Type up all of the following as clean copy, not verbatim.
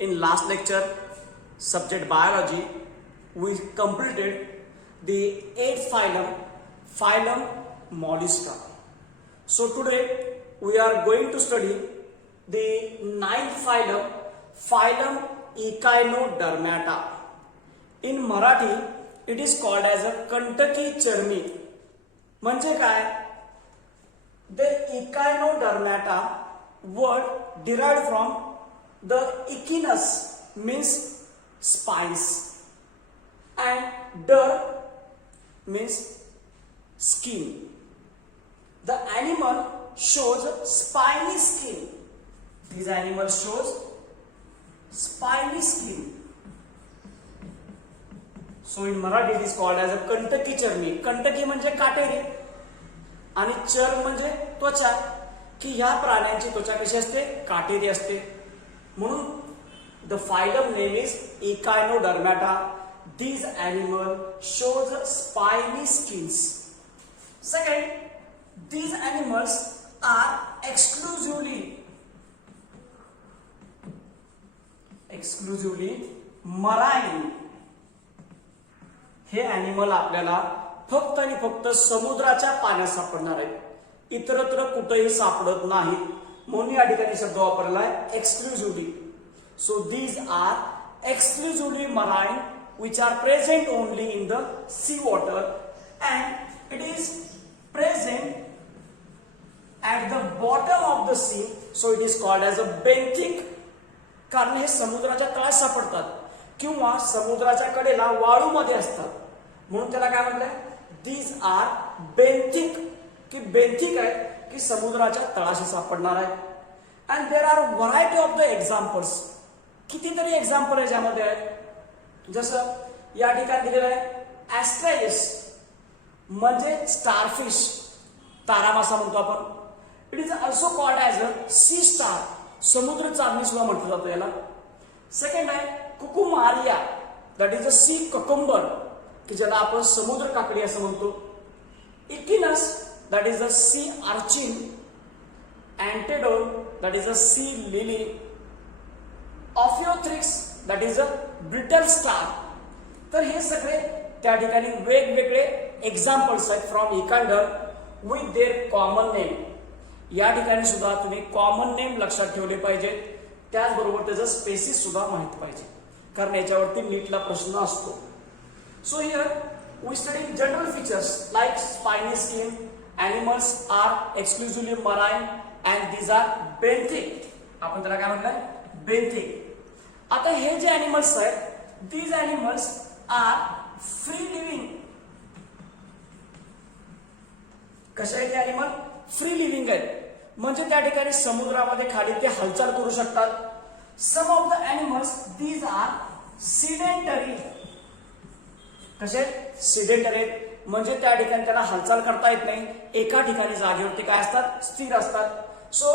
In last lecture, subject biology, we completed the 8th phylum Mollusca. So today we are going to study the 9th phylum Echinodermata. In Marathi, it is called as a Kantaki Charmi. म्हणजे काय? The Echinodermata word derived from the echinus means spines and der means skin. The animal shows spiny skin. This animal shows spiny skin. So in Marathi it is called as a Kantaki Charmi. Kantaki म्हणजे काटेरी आणि चर्म म्हणजे त्वचा. की ह्या प्राण्यांची त्वचा कशी असते? काटेरी असते. म्हणून the phylum name is Echinodermata. These animal shows spiny skins. Second, these animals are exclusively marine. हे ॲनिमल आपल्याला फक्त आणि फक्त समुद्राच्या पाण्यात सापडणार आहेत. इतरत्र कुठेही सापडत नाहीत. म्हणून या ठिकाणी शब्द वापरला आहे exclusively. So these are exclusively marine which are present only in the sea water and it is present at the bottom of the sea, so it is called as a benthic. कारण हे समुद्राच्या तळात सापडतात किंवा समुद्राच्या कडेला वाळूमध्ये असतात म्हणून त्याला काय म्हटलंय? These are benthic. की बेंथिक आहे की समुद्राच्या तळाशी सापडणार आहे. And there are variety of the examples. कितीतरी एक्झाम्पल आहे ज्यामध्ये आहेत. जसं या ठिकाणी दिलेलं आहे ऍस्ट्रॅलिस म्हणजे स्टारफिश, तारा मासा म्हणतो आपण. It is also called as a sea star, समुद्र चांदणी सुद्धा म्हटलं जातं याला. सेकंड आहे Cucumaria, that is a sea cucumber की ज्याला आपण समुद्र काकडी असं म्हणतो. Echinus that is a sea urchin. Antedon that is a sea lily. Ophiothrix that is a brittle star. तर हे सगळे त्या ठिकाणी वेगवेगळे एक्झाम्पल्स आहेत from echinoderm with their common name. या ठिकाणी सुद्धा तुम्ही कॉमन नेम लक्षात ठेवले पाहिजेत. त्याचबरोबर त्याचं स्पेसिस सुद्धा माहित पाहिजे कारण याच्यावरती नीटला प्रश्न असतो. So here we study general features like spiny skin. Animals are exclusively marine and these are benthic. आपण त्याला काय म्हटलंय? बेंथिक. आता हे जे एनिमल्स आहेत these animals are free living. कसे आहेत हे एनिमल? फ्री लिव्हिंग आहेत म्हणजे त्या ठिकाणी समुद्रामध्ये खाली ते हालचाल करू शकतात. Some of the animals these are sedentary. कसे? सिडेंटरी म्हणजे त्या ठिकाणी त्यांना हालचाल करता येत नाही. एका ठिकाणी जागेवरती काय असतात? स्थिर असतात. So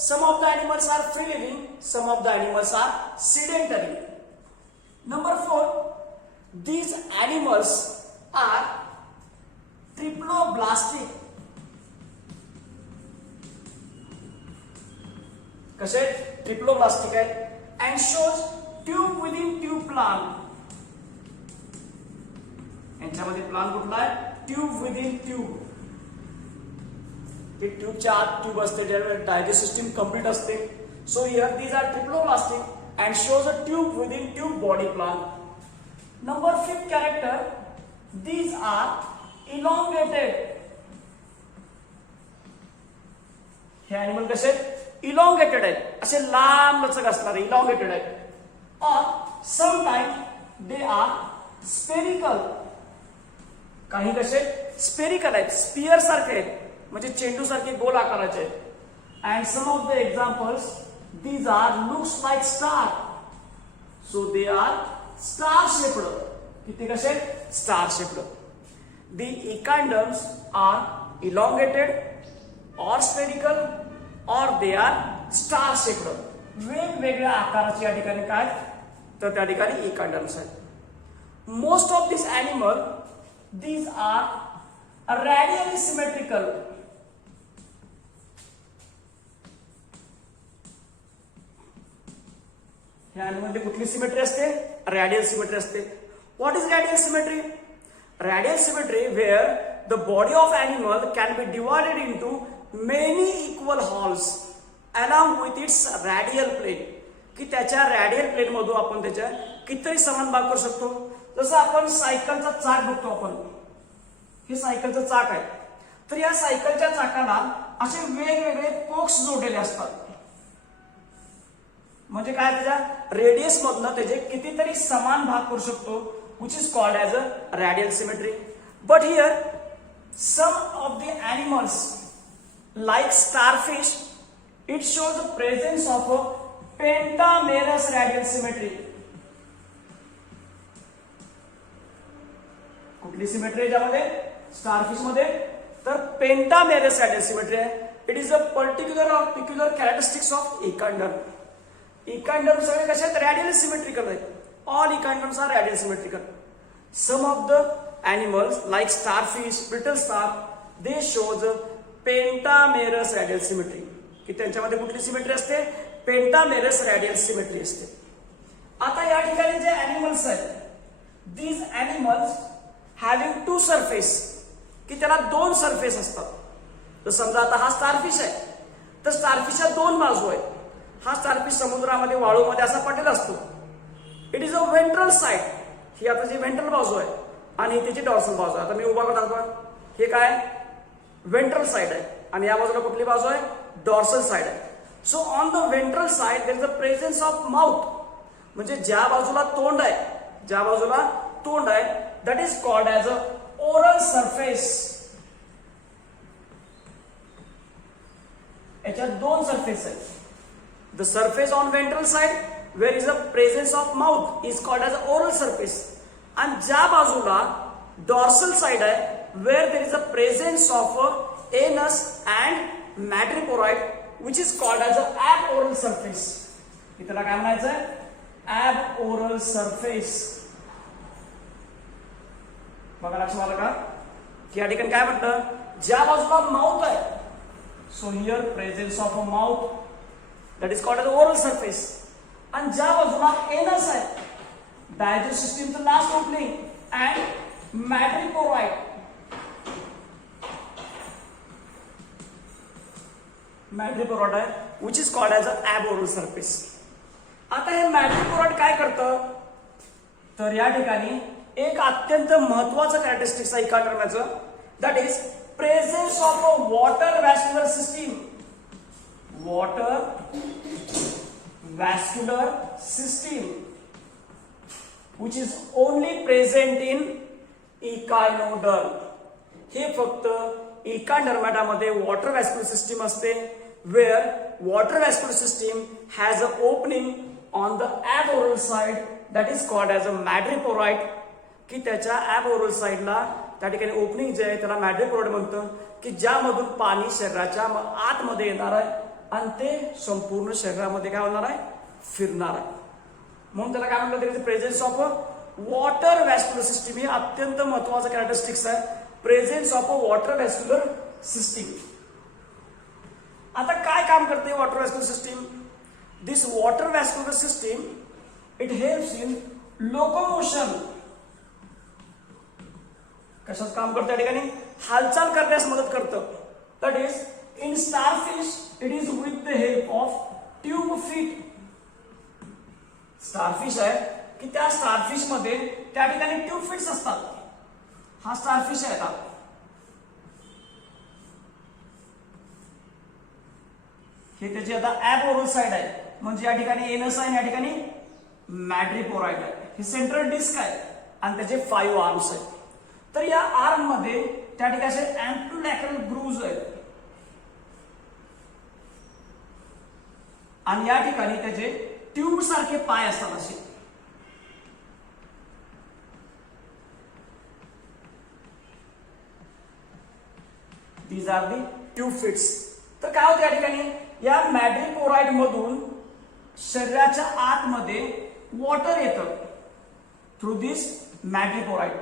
some of the animals are free living, some of the animals are sedentary. Number 4, these animals are triploblastic. कसे? ट्रिप्लोब्लास्टिक आहे and shows tube within tube plan. यांच्यामध्ये प्लान कुठला आहे? Tube within tube. की ट्यूबच्या आत ट्यूब असते ज्यावेळी डायजेस्ट सिस्टीम कम्प्लीट असते. So here these are triploblastic and shows a tube within tube body plan. Number 5th character, these are elongated. हे ॲनिमल कसे? इलॉंगेटेड आहेत, असे लांब लचक असणारे इलॉंगेटेड आहेत. और समटाइम्स दे आर स्पेरिकल. काही कसे? स्पेरिकल आहेत, स्पियर सारखे आहेत म्हणजे चेंडू सारखे गोल आकाराचे आहेत. And some of the examples these are looks like star. So they are star shaped. किती कसे? Star shaped. The echinoderms are elongated or spherical or they are star shaped. वेगवेगळ्या आकाराचे या ठिकाणी काय? तर त्या ठिकाणी इकांडम्स आहेत. Most of this animal these are radially symmetrical. ह्या मध्ये कुठली सिमेट्री असते? रॅडियल सिमेट्री असते. What is radial symmetry? Radial symmetry where the body of animal can be divided into many equal halves along with its radial plane. की त्याच्या radial plain मधून आपण त्याच्या कितीतरी समान भाग करू शकतो. जसं आपण सायकलचा चाक बघतो, आपण हे सायकलचं चाक आहे, तर या सायकलच्या चाकाला असे वेगवेगळे पोक्स जोडलेले असतात. म्हणजे काय, त्याच्या रेडियस मधनं त्याचे कितीतरी समान भाग करू शकतो, which is called as a radial symmetry. But here some of the animals like starfish it shows the presence of a pentamerous radial symmetry. कुठली सिमेट्री आहे ज्यामध्ये? स्टारफिश मध्ये. तर पेंटामेरस रॅडियल सिमेट्री आहे. It is a particular or peculiar characteristics of echinoderm. Echinoderm सगळे कसे आहेत? Radial symmetrical आहेत. All echinoderms are radial symmetrical. Some of the animals like starfish, brittle star, they shows pentamerous radial symmetry. की त्यांच्यामध्ये कुठली symmetry असते? Pentamerous radial symmetry असते. आता या ठिकाणी जे एनिमल्स आहेत, these animals having two surface, की त्याला दोन सरफेस असतात. तर समजा आता हा स्टारफिश आहे, तर स्टारफिशच्या दोन बाजू आहेत. हा स्टारफिश समुद्रामध्ये वाळूमध्ये असा पडलेला असतो. It is a ventral side. ही आता जी व्हेंट्रल बाजू आहे आणि त्याची डॉर्सल बाजू आहे. आता मी उभा करतो, हे काय? व्हेंट्रल साइड आहे. आणि या बाजूला कुठली बाजू आहे? डॉर्सल साइड आहे. So on the ventral side there is a presence of mouth. म्हणजे ज्या बाजूला तोंड आहे, ज्या बाजूला तोंड आहे, that is called as a oral surface. याच्यात दोन सरफेस आहेत. The surface on ventral side where is a presence of mouth is called as oral surface. आणि ज्या बाजूला dorsal side आहे where there is a presence of anus and madreporoid which is called as a aboral surface. इथला काय म्हणायचं? aboral surface. बघा लक्षात आलं का? की या ठिकाणी काय म्हणतं? ज्या बाजूला माउथ आहे, so here presence of a mouth, that is called as oral surface. आणि ज्या बाजूला एनस आहे, डायजेस्ट सिस्टीमचं last opening and madreporite. Madreporite आहे which is called as a aboral surface. आता हे मॅड्रिपोराइड काय करतं? तर या ठिकाणी एक अत्यंत महत्वाचं कॅरेक्टरिस्टिक्स आहे इकांडरमॅचं, that is presence of a water vascular system. Water vascular system which is only present in echinoderm. हे फक्त इकांडर्मॅटामध्ये वॉटर व्हॅस्क्युलर सिस्टीम असते, where water vascular system has a opening on the aboral side, that is called as a madreporite. की त्याच्या ॲबओरल साइडला त्या ठिकाणी opening जे आहे त्याला मॅड्रिपोराइड म्हणतं, की ज्यामधून पाणी शरीराच्या आतमध्ये येणार आहे आणि ते संपूर्ण शरीरामध्ये काय होणार आहे? फिरणार आहे. म्हणून त्याला काय म्हणतात? त्याचे presence of a water vascular system. हे अत्यंत महत्वाचं कॅरेक्टरिस्टिक्स आहे, presence of a water vascular system. आता काय काम करते water vascular system? This water vascular system it helps in locomotion. कशात काम करतं? या ठिकाणी हालचाल करण्यास मदत करतं. That is in starfish it is with the help of tube feet. Starfish आहे की त्या स्टारफिश मध्ये त्या ठिकाणी ट्यूब फीट्स असतात. हा स्टारफिश आहे. आता हे त्याची आता ॲबओरल साइड आहे, म्हणजे या ठिकाणी एनस आहे आणि या ठिकाणी मॅड्रिपोराइड आहे. हे सेंट्रल डिस्क आहे आणि त्याचे 5 आर्म्स आहेत. तर या आर्म मध्ये त्या ठिकाणी असे अँप्युलॅक्रल ग्रूव्ज आहेत आणि या ठिकाणी त्याचे ट्यूब सारखे पाय असतात असे. These are the tube fits. तर काय होतं या ठिकाणी? या मॅड्रिपोराइड मधून शरीराच्या आतमध्ये वॉटर येतं थ्रू दिस मॅड्रिपोराइड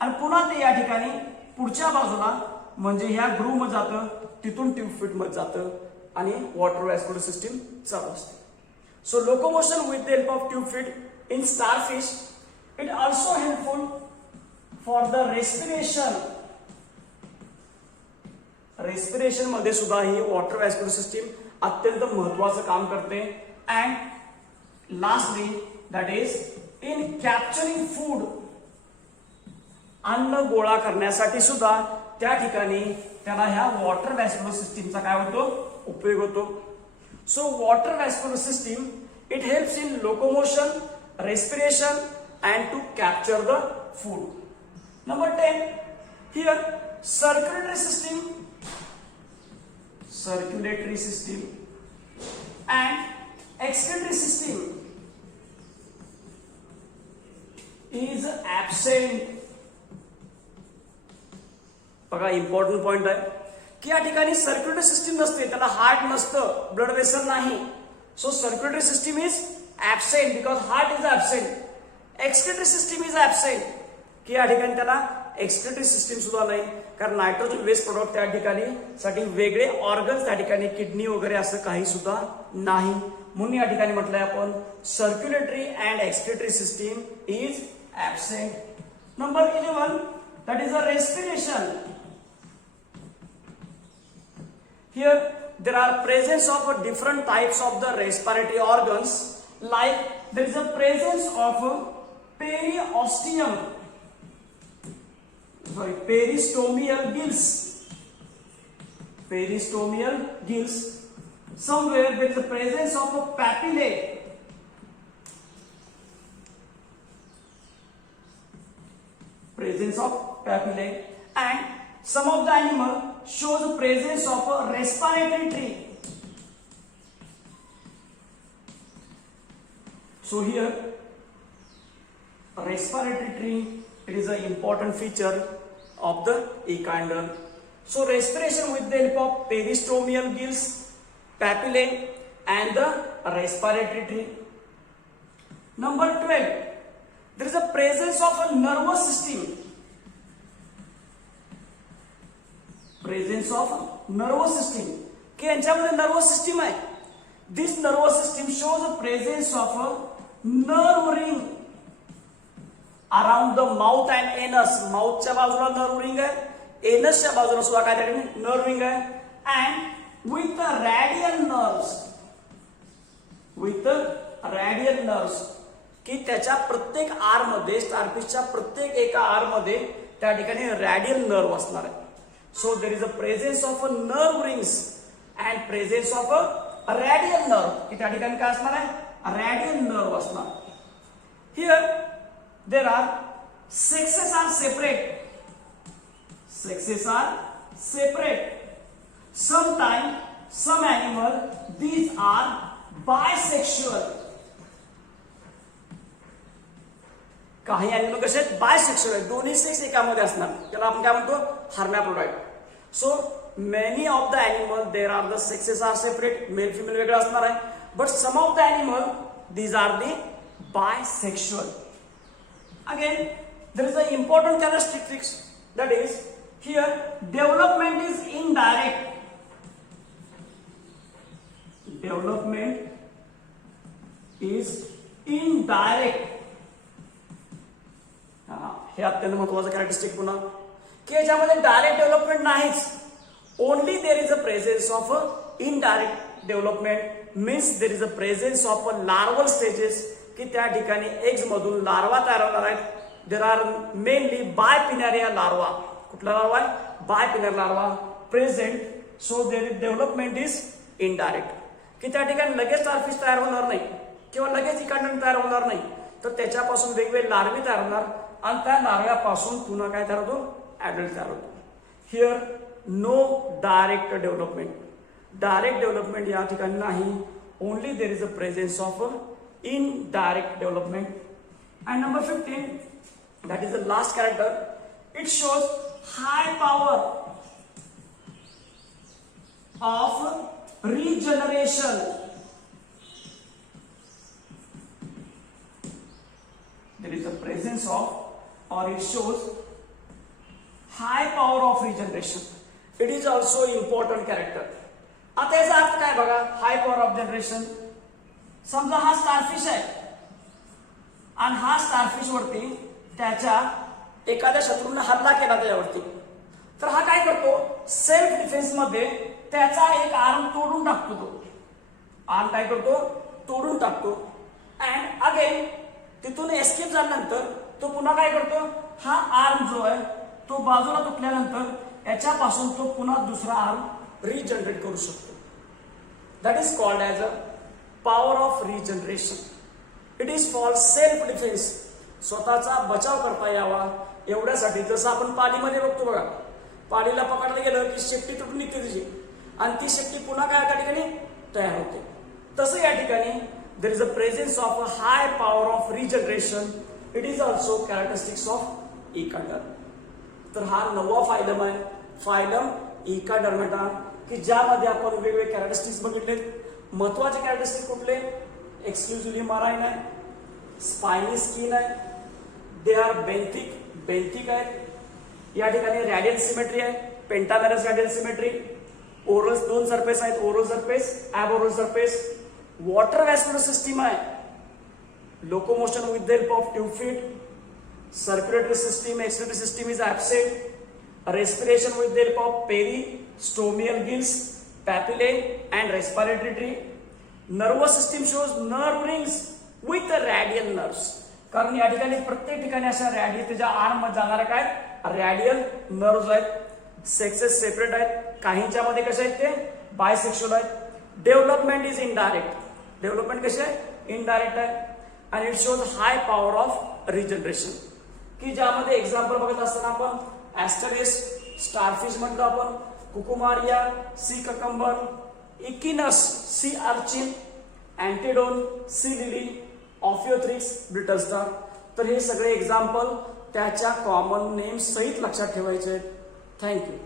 आणि पुन्हा ते या ठिकाणी पुढच्या बाजूला म्हणजे ह्या ग्रूव्ह मध्ये जातं, तिथून ट्यूब फिट मध्ये जातं आणि वॉटर व्हॅस्क्युलर सिस्टीम चालू असते. So locomotion with the help of tube feet in starfish, it also helpful for the respiration. Respiration मध्ये सुद्धा ही वॉटर वॅस्क्युलर सिस्टीम अत्यंत महत्वाचं काम करते. And lastly that is in capturing food, अन्न गोळा करण्यासाठी सुद्धा त्या ठिकाणी त्याला ह्या वॉटर वॅस्क्युलर सिस्टीमचा काय होतो, उपयोग होतो. So water vascular system it helps in locomotion, respiration and to capture the food. Number 10, here circulatory system and excretory system is absent. बघा इम्पॉर्टंट पॉइंट आहे की या ठिकाणी सर्क्युलेटरी सिस्टीम नसते, त्याला हार्ट नसतं, ब्लड वेसल नाही. So circulatory system is absent because heart is absent. Excretory system is absent की या ठिकाणी त्याला एक्सक्रिटरी सिस्टीम सुद्धा नाही, कारण नायट्रोजन वेस्ट प्रोडक्ट त्या ठिकाणी साठी वेगळे ऑर्गन्स त्या ठिकाणी किडनी वगैरे असं काही सुद्धा नाही. म्हणून या ठिकाणी म्हटलंय आपण circulatory and excretory system is absent. Number 11 that is a respiration. Here there are presence of different types of the respiratory organs. Like there is a presence of peristomial gills. Somewhere there is a presence of papillae. And some of the animal shows the presence of a respiratory tree. So here respiratory tree, it is an important feature of the echinoderm. So respiration with the help of peristomial gills, papillae and the respiratory tree. Number 12, there is a presence of a nervous system. कि यांच्यामध्ये nervous system आहे. This nervous system shows the presence of a nerve ring around the mouth and anus. माउथच्या बाजूला nerve ring आहे, एनसच्या बाजूला सुद्धा काय तरी nerve ring आहे. And with the radial nerves की त्याच्या प्रत्येक आर मध्ये, स्टारफिशच्या प्रत्येक एका आर मध्ये त्या ठिकाणी रॅडियल नर्व असणार आहे. So there is a presence of a nerve rings and presence of a radial nerve की त्या ठिकाणी काय असणार आहे, रॅडियल नर्व असणार. Here there are sexes are separate. Sometimes some animal these are bisexual. काही अॅनिमल कसे आहेत, बायसेक्शुअल आहेत, दोन्ही सेक्स एकामध्ये असणार. त्याला आपण काय म्हणतो, hermaphrodite. So many of the animal there are the sexes are separate, male female वेगळं असणार आहे. But some of the animal these are the bisexual. Again there is a important characteristics that is here development is indirect. हे अत्यंत महत्वाचं characteristic पुन्हा की याच्यामध्ये direct development नाहीच. Only there is a presence of indirect development means there is a presence of larval stages की त्या ठिकाणी एग्ज मधून लार्वा तयार होणार आहेत. There are mainly bipinnaria larva. कुठला लार्वा आहे, bipinnaria larva present. So there is development is indirect की त्या ठिकाणी लगेच स्टारफिश तयार होणार नाही किंवा लगेच इकांडन तयार होणार नाही, तर त्याच्यापासून वेगवेगळे लार्वे तयार होणार आणि त्या लार्व्यापासून पुन्हा काय तयार होतो, ऍडल्ट तयार होतो. Here no direct development. Direct development या ठिकाणी नाही. Only there is a presence of indirect development. And number 15 that is the last character. It shows high power of regeneration. There is a presence of, or it shows high power of regeneration. It is also important character. आता याचा अर्थ काय बघा, हाय power of generation. समजा हा starfish आहे आणि हा स्टारफिश वरती त्याच्या एखाद्या शत्रूने हल्ला केला त्याच्यावरती, तर हा काय करतो, सेल्फ डिफेन्स मध्ये त्याचा एक आर्म तोडून टाकतो. तो आर्म काय करतो, तोडून टाकतो. अँड अगेन तिथून एस्केप झाल्यानंतर तो पुन्हा काय करतो, हा आर्म जो आहे तो बाजूला तुटल्यानंतर याच्यापासून तो पुन्हा दुसरा आर्म रिजनरेट करू शकतो. That is called as a power of regeneration. It is for self defence. स्वतःचा बचाव करता यावा एवढ्यासाठी. जसं आपण पालीमध्ये बघतो बघा, पालीला पकडलं गेलं की शेपटी तुटून निघते तिची आणि ती शेपटी पुन्हा काय त्या ठिकाणी तयार होते. तसं या ठिकाणी there is a presence of a high power of regeneration. It is also characteristics of इकाडर. तर हा 9वा फायलम आहे, फायलम इकाडर्मेटा, की ज्यामध्ये आपण वेगवेगळे कॅरेक्टरिस्टिक्स बघितले. महत्वाचे कॅरेक्टरिस्टिक कुठले, एक्सक्लुझिव्हली मराइन आहे, स्पायनी स्किन आहे, दे आर बेंथिक आहे. या ठिकाणी रॅडियल सिमेट्री आहे, pentamerous radial symmetry. Oral 2 surface आहेत, oral surface, aboral surface. Water vascular system आहे, locomotion with the help of tube feet. Circulatory system, excretory system is absent. Respiration with the help of peristomial gills, papillae and respiratory tree. Nervous system shows nerve rings with the radial nerves. कारण या ठिकाणी प्रत्येक ठिकाणी अशा radial त्याच्या arm मध्ये जाणाऱ्या काय रॅडियल नर्व्स आहेत. सेक्सेस सेपरेट आहेत, काहींच्या मध्ये कसे आहेत ते बायसेक्शुअल आहेत. Development is indirect. डेव्हलपमेंट कसे आहे, इनडायरेक्ट आहे. आणि it shows high power of regeneration, की ज्यामध्ये एक्झाम्पल बघत असताना आपण ॲस्टरिस, स्टारफिश म्हटलं आपण, Cucumaria, sea cucumber, Echinus, sea urchin, Antedon, sea lily, Ophiothrix, brittle star. तर हे सगळे एक्झाम्पल त्याच्या कॉमन नेम सहित लक्षात ठेवायचे आहेत. थँक्यू.